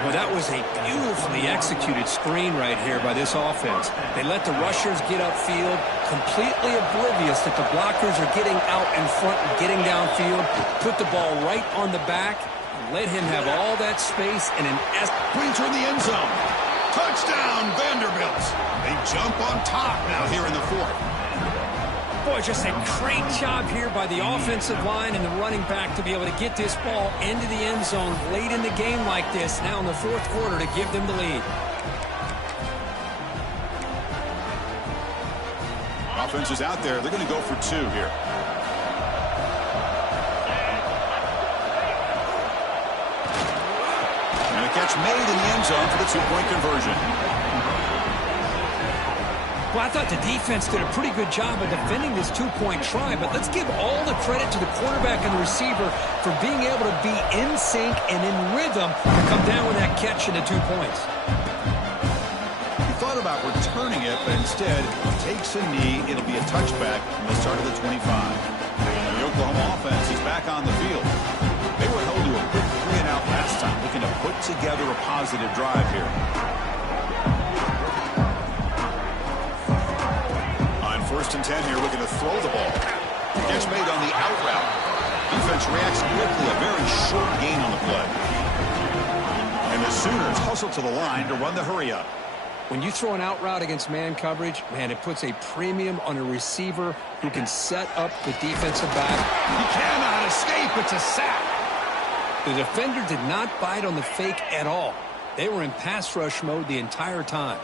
Well, that was a beautifully executed screen right here by this offense. They let the rushers get upfield, completely oblivious that the blockers are getting out in front and getting downfield. Put the ball right on the back. Let him have all that space and an Pointer in the end zone. Touchdown, Vanderbilt. They jump on top now here in the 4th. Boy, just a great job here by the offensive line and the running back to be able to get this ball into the end zone late in the game like this, now in the 4th quarter, to give them the lead. Offense is out there. They're going to go for 2 here. And a catch made in the end zone for the 2-point conversion. Well, I thought the defense did a pretty good job of defending this 2-point try, but let's give all the credit to the quarterback and the receiver for being able to be in sync and in rhythm to come down with that catch and the 2 points. He thought about returning it, but instead takes a knee. It'll be a touchback from the start of the 25. The Oklahoma offense is back on the field. They were held to a quick 3-and-out last time, looking to put together a positive drive here. On 1st and 10 here, looking to throw the ball. Catch made on the out route. Defense reacts quickly, a very short gain on the play. And the Sooners hustle to the line to run the hurry up. When you throw an out route against man coverage, man, it puts a premium on a receiver who can set up the defensive back. He cannot escape. It's a sack. The defender did not bite on the fake at all. They were in pass rush mode the entire time.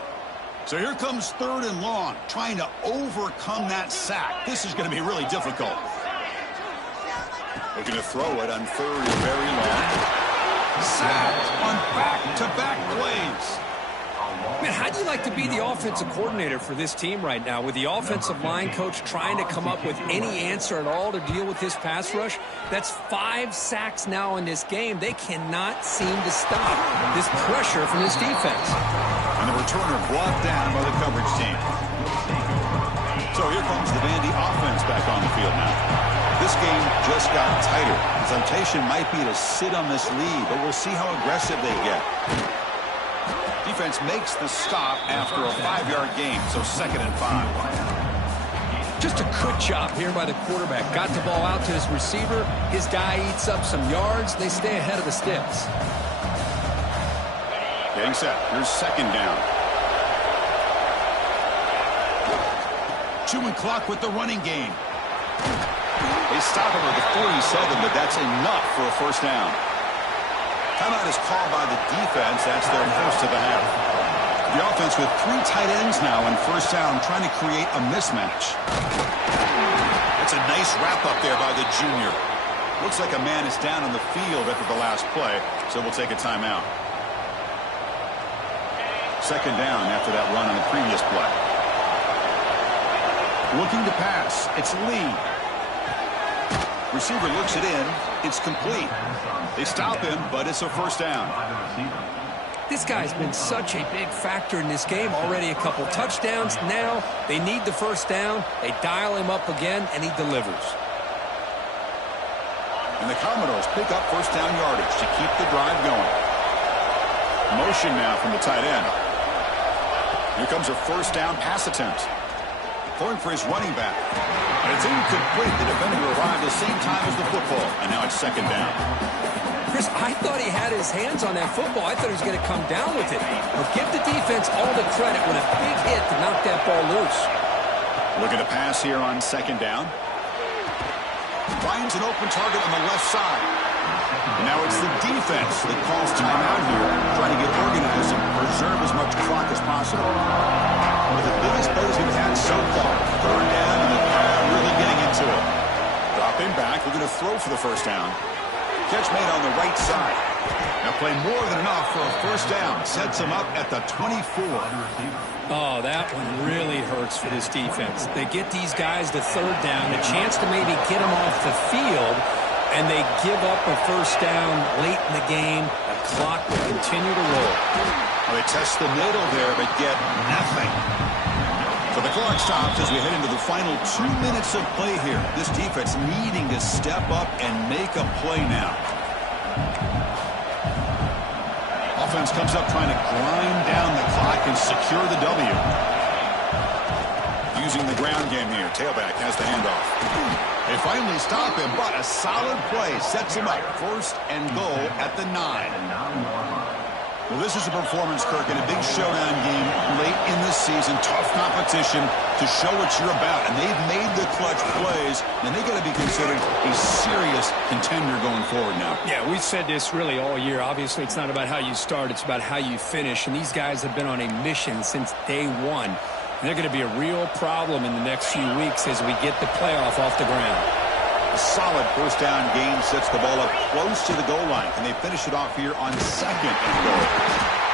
So here comes 3rd and long, trying to overcome that sack. This is going to be really difficult. Looking to throw it on 3rd and very long. Sacked on back-to-back plays. Man, how do you like to be the offensive coordinator for this team right now with the offensive line coach trying to come up with any answer at all to deal with this pass rush? That's 5 sacks now in this game. They cannot seem to stop this pressure from this defense. And the returner brought down by the coverage team. So here comes the Vandy offense back on the field now. This game just got tighter. The temptation might be to sit on this lead, but we'll see how aggressive they get. Defense makes the stop after a 5-yard gain, so 2nd and 5. Just a good job here by the quarterback. Got the ball out to his receiver. His guy eats up some yards. They stay ahead of the sticks. Getting set. Here's 2nd down. Chewing clock with the running game. They stop him at the 47, but that's enough for a 1st down. Timeout is called by the defense. That's their 1st of the half. The offense with 3 tight ends now in 1st down, trying to create a mismatch. That's a nice wrap up there by the junior. Looks like a man is down on the field after the last play, so we'll take a timeout. 2nd down after that run on the previous play. Looking to pass. It's Lee. Receiver looks it in. It's complete. They stop him, but it's a 1st down. This guy's been such a big factor in this game. Already a couple touchdowns. Now they need the 1st down. They dial him up again, and he delivers. And the Commodores pick up first down yardage to keep the drive going. Motion now from the tight end. Here comes a first down pass attempt. Going for his running back. And it's incomplete. The defender arrived the same time as the football. And now it's second down. Chris, I thought he had his hands on that football. I thought he was going to come down with it. But give the defense all the credit with a big hit to knock that ball loose. Look at the pass here on second down. Finds an open target on the left side. And now it's the defense that calls timeout here, trying to get organized and preserve as much clock as possible. One of the biggest plays we've had so far. Third down, and the crowd really getting into it. Dropping back, we're going to throw for the first down. Catch made on the right side. Now play more than enough for a first down. Sets him up at the 24. Oh, that one really hurts for this defense. They get these guys to third down, a chance to maybe get them off the field, and they give up a first down late in the game. The clock will continue to roll. Well, they test the middle there, but get nothing. So the clock stops as we head into the final 2 minutes of play here. This defense needing to step up and make a play now. Offense comes up trying to grind down the clock and secure the W. Using the ground game here. Tailback has the handoff. They finally stop him, but a solid play sets him up. First and goal at the 9. Well, this is a performance, Kirk, in a big showdown game late in the season. Tough competition to show what you're about. And they've made the clutch plays, and they got to be considered a serious contender going forward now. Yeah, we've said this really all year. Obviously, it's not about how you start. It's about how you finish. And these guys have been on a mission since day one. And they're going to be a real problem in the next few weeks as we get the playoff off the ground. A solid first down gain sets the ball up close to the goal line. Can they finish it off here on second and goal?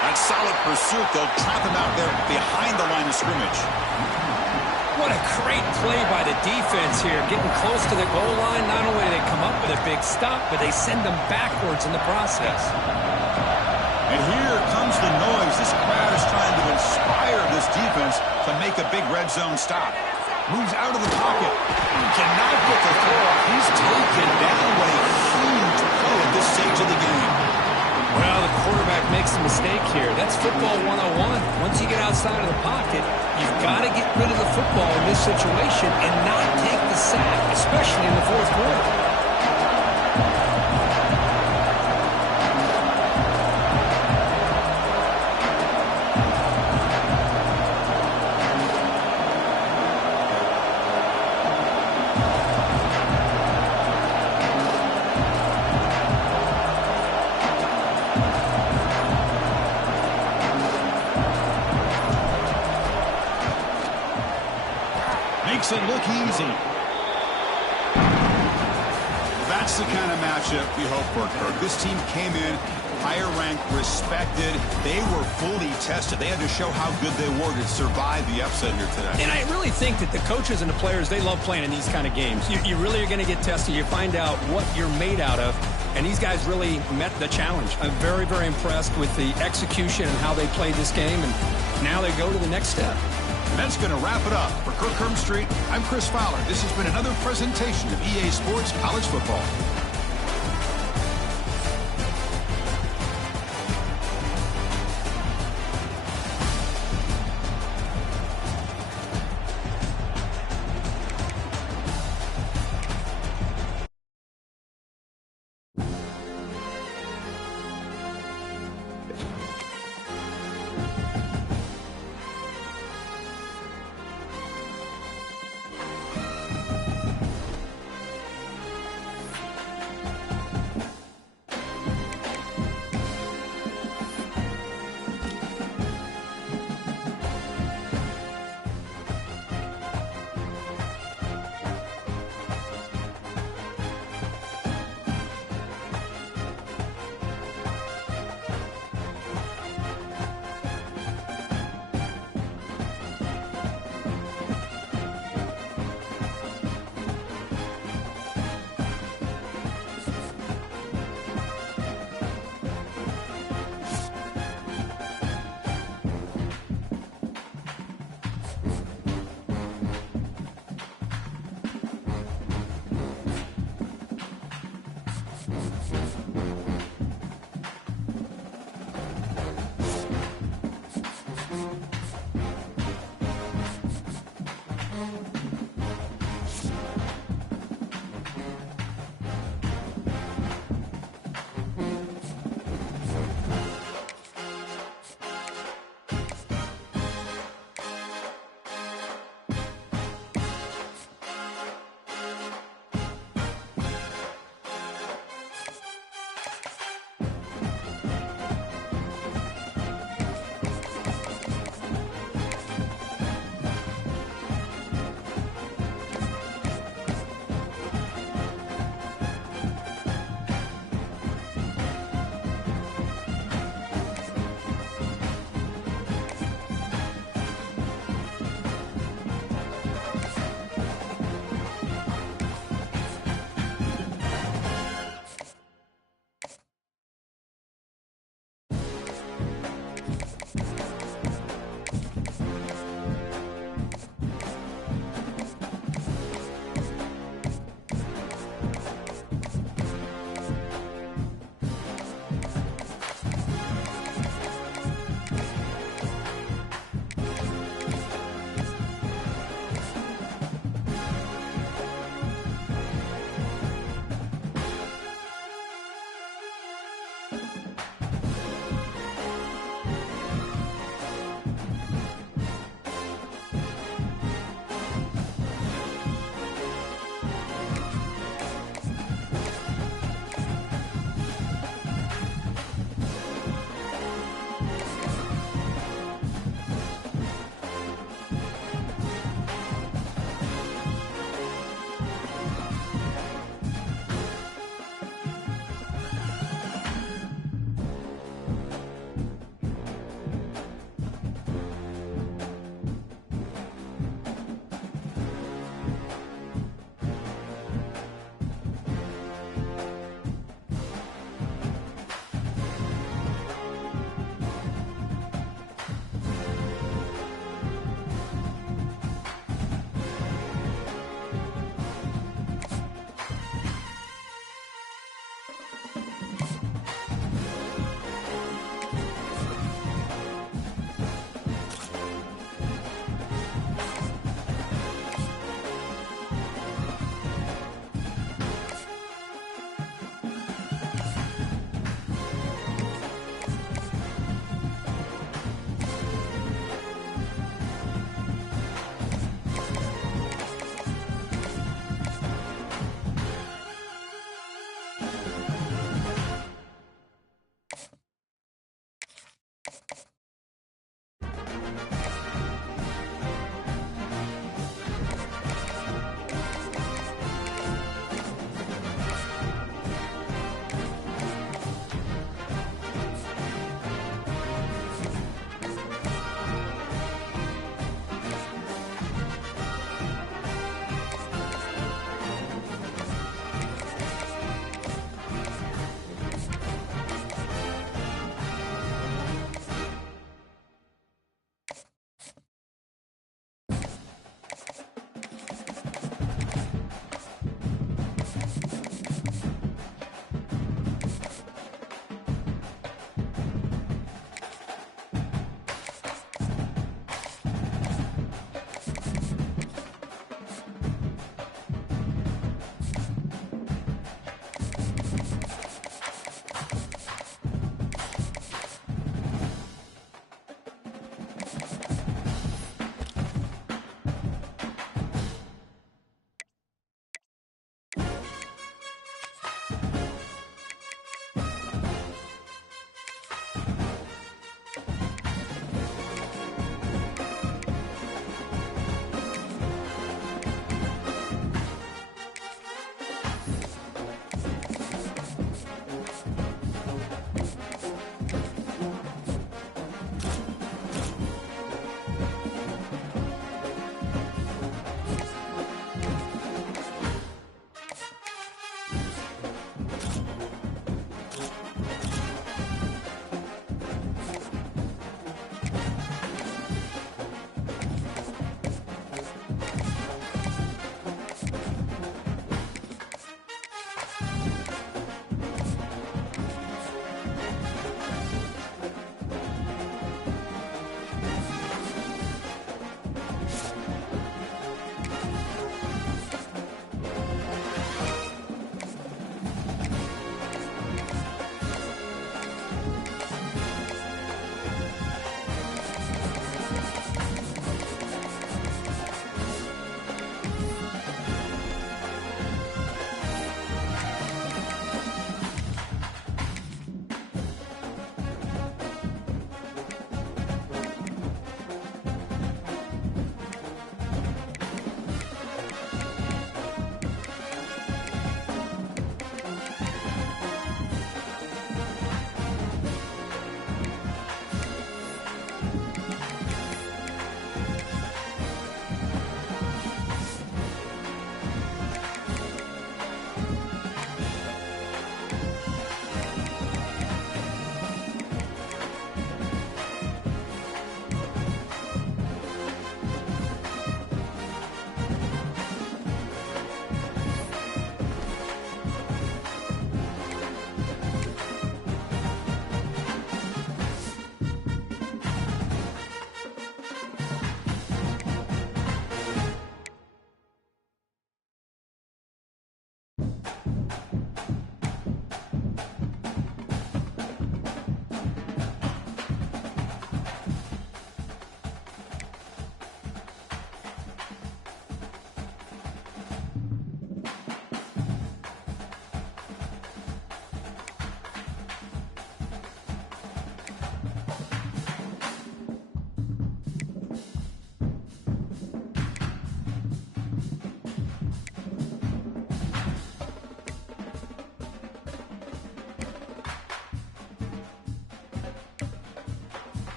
That solid pursuit. They'll trap him out there behind the line of scrimmage. What a great play by the defense here. Getting close to the goal line. Not only do they come up with a big stop, but they send them backwards in the process. And here comes the noise. This crowd is trying to inspire this defense to make a big red zone stop. Moves out of the pocket. Cannot get the throw. He's taken down. What a huge play at this stage of the game. Well, the quarterback makes a mistake here. That's football 101. Once you get outside of the pocket, you've got to get rid of the football in this situation and not take the sack, especially in the fourth quarter. Makes it look easy. That's the kind of matchup we hope for, Kirk. This team came in higher ranked, respected. They were fully tested. They had to show how good they were to survive the upset here today. And I really think that the coaches and the players, they love playing in these kind of games. You really are going to get tested. You find out what you're made out of. And these guys really met the challenge. I'm very, very impressed with the execution and how they played this game. And now they go to the next step. And that's going to wrap it up. For Kirk Herbstreit, I'm Chris Fowler. This has been another presentation of EA Sports College Football.